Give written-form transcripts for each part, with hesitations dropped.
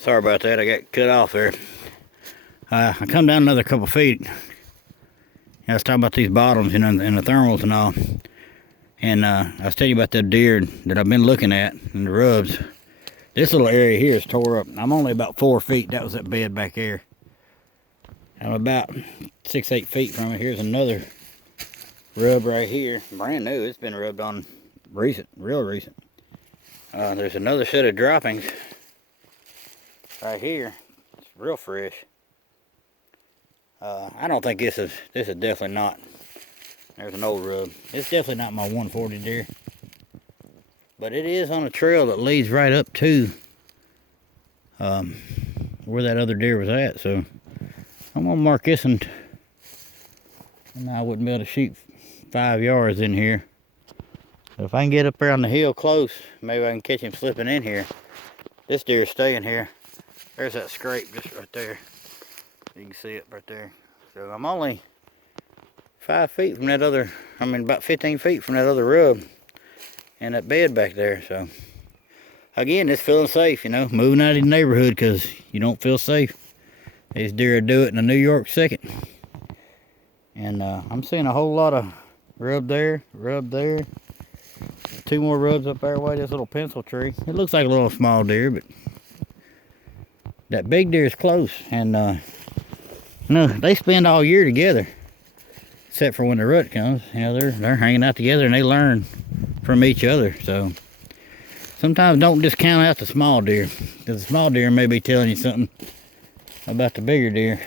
Sorry about that, I got cut off there. I come down another couple feet. I was talking about these bottoms, and the thermals and all. And I was telling you about that deer that I've been looking at and the rubs. This little area here is tore up. I'm only about 4 feet. That was that bed back there. I'm about 6-8 feet from it. Here's another rub right here. Brand new. It's been rubbed on recent, real recent. There's another set of droppings right here. It's real fresh. I don't think this is definitely not. There's an old rub. It's definitely not my 140 deer. But it is on a trail that leads right up to where that other deer was at. So I'm gonna mark this one. And I wouldn't be able to shoot 5 yards in here. So if I can get up there on the hill close, maybe I can catch him slipping in here. This deer's staying here. There's that scrape just right there. You can see it right there. So I'm only 5 feet from that other, about 15 feet from that other rub and that bed back there. So again, just feeling safe, moving out of the neighborhood because you don't feel safe. These deer will do it in a New York second. And I'm seeing a whole lot of rub there. 2 more rubs up there way, this little pencil tree. It looks like a little small deer, but that big deer is close. And they spend all year together, except for when the rut comes. They're hanging out together and they learn from each other. So sometimes don't discount out the small deer, because the small deer may be telling you something about the bigger deer.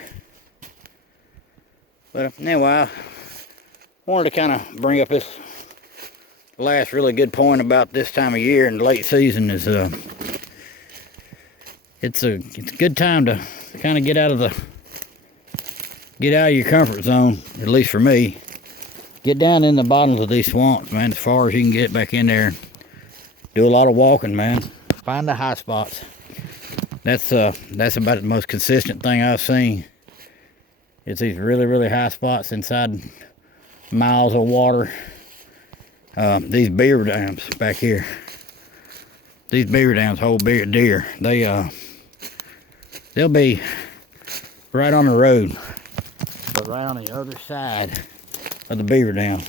But anyway, I wanted to kind of bring up this last really good point about this time of year in the late season. Is it's a good time to kind of get out of your comfort zone, at least for me. Get down in the bottoms of these swamps, man, as far as you can get back in there. Do a lot of walking, man. Find the high spots. That's about the most consistent thing I've seen. It's these really, really high spots inside miles of water. These beaver dams back here. These beaver dams hold deer. They'll be right on the road, but right on the other side of the beaver dam,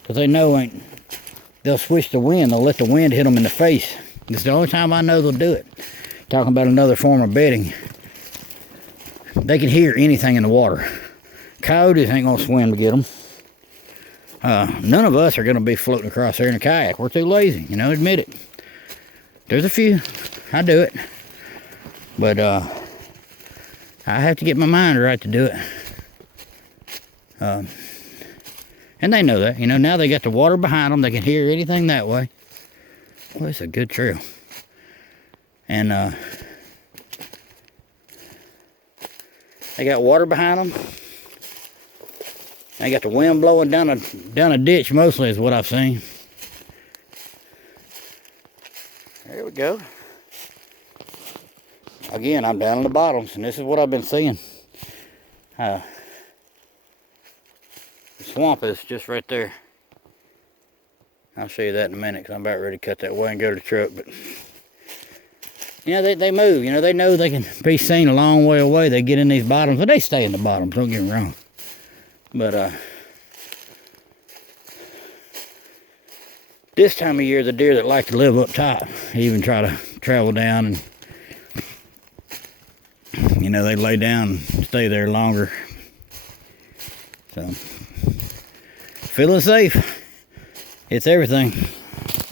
because they know they'll switch the wind. They'll let the wind hit them in the face. It's the only time I know they'll do it. Talking about another form of bedding. They can hear anything in the water. Coyotes ain't gonna swim to get them. None of us are gonna be floating across there in a kayak. We're too lazy, admit it. There's a few. I do it. But I have to get my mind right to do it. And they know that. Now they got the water behind them. They can hear anything that way. Well, it's a good trail. And they got water behind them. They got the wind blowing down a ditch mostly is what I've seen. There we go. Again, I'm down in the bottoms, and this is what I've been seeing. The swamp is just right there. I'll show you that in a minute, because I'm about ready to cut that way and go to the truck. But they move. They know they can be seen a long way away. They get in these bottoms, but they stay in the bottoms. Don't get me wrong. But this time of year, the deer that like to live up top even try to travel down, and they lay down and stay there longer. So feeling safe. It's everything.